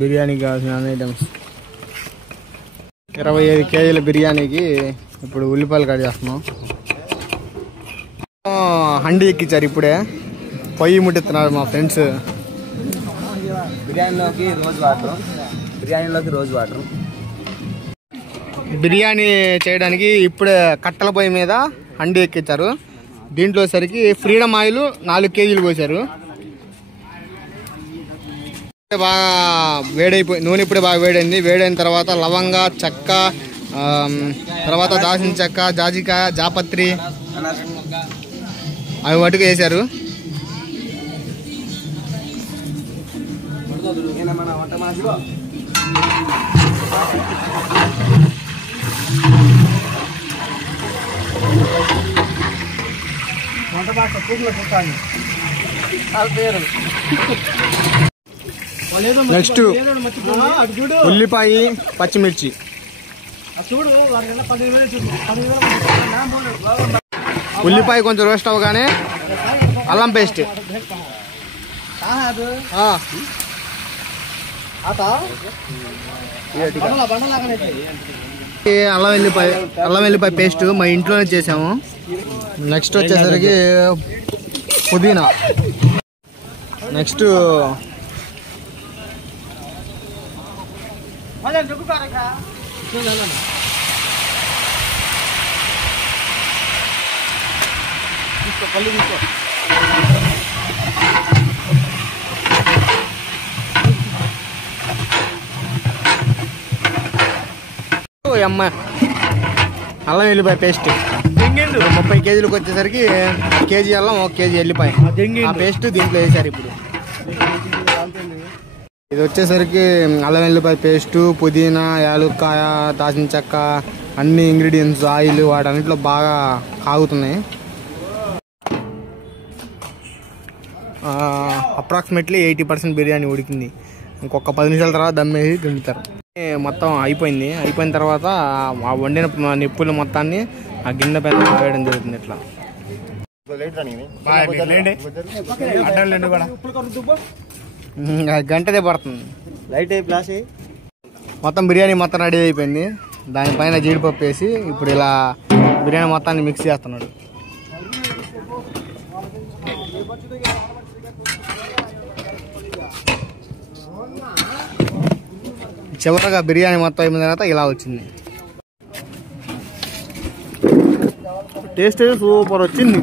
బిర్యానీకి కావాల్సిన ఐటమ్స్ 25 కేజీల బిర్యానీకి ఇప్పుడు ఉల్లిపాయలు కట్ చేస్తున్నాం. హండి ఎక్కించారు ఇప్పుడే, పొయ్యి ముట్టిస్తున్నారు మా ఫ్రెండ్స్. బిర్యానీలోకి రోజు వాటర్. బిర్యానీ చేయడానికి ఇప్పుడే కట్టెల పొయ్యి మీద హండి ఎక్కించారు. దీంట్లో సరికి ఫ్రీడమ్ ఆయిల్ 4 కేజీలు పోసారు. బాగా వేడైపోయి నూనె ఇప్పుడే బాగా వేడైంది. వేడైన తర్వాత లవంగ, చెక్క, తర్వాత దాల్చిన చెక్క, జాజికాయ, జాపత్రి అవి మటుకు వేసారు. నెక్స్ట్ ఉల్లిపాయ, పచ్చిమిర్చి, ఉల్లిపాయ కొంచెం రోస్ట్ అవ్వగానే అల్లం పేస్ట్, అల్లం వెల్లిపాయ పేస్ట్ మా ఇంట్లోనే చేసాము. నెక్స్ట్ వచ్చేసరికి పుదీనా, నెక్స్ట్ అల్లం వెల్లిపాయ పేస్ట్ 30 కేజీలకు వచ్చేసరికి కేజీ అల్లం, 1 కేజీ ఎల్లిపాయ ఆ పేస్ట్ దీంట్లో వేసారు. ఇప్పుడు ఇది వచ్చేసరికి అల్లం వెల్లిపాయ పేస్టు, పుదీనా, యాలుక్కాయ, దాల్చిన చెక్క, అన్ని ఇంగ్రీడియంట్స్, ఆయిల్ వాటన్నిటిలో బాగా కాగుతున్నాయి. అప్రాక్సిమేట్లీ 80% బిర్యానీ ఉడికింది. ఇంకొక 10 నిమిషాల తర్వాత దమ్మేసి దింపుతారు. మొత్తం అయిపోయింది. అయిపోయిన తర్వాత ఆ వండిన నిప్పులు మొత్తాన్ని ఆ గిన్నె పైన వేయడం జరుగుతుంది. ఇట్లా గంటదే పడుతుంది. మొత్తం బిర్యానీ మొత్తం రెడీ అయిపోయింది. దానిపైన జీడిపప్పు వేసి ఇప్పుడు ఇలా బిర్యానీ మొత్తాన్ని మిక్స్ చేస్తున్నాడు. చివరగా బిర్యానీ మొత్తం అయిపోయిన తర్వాత ఇలా వచ్చింది. టేస్ట్ సూపర్ వచ్చింది.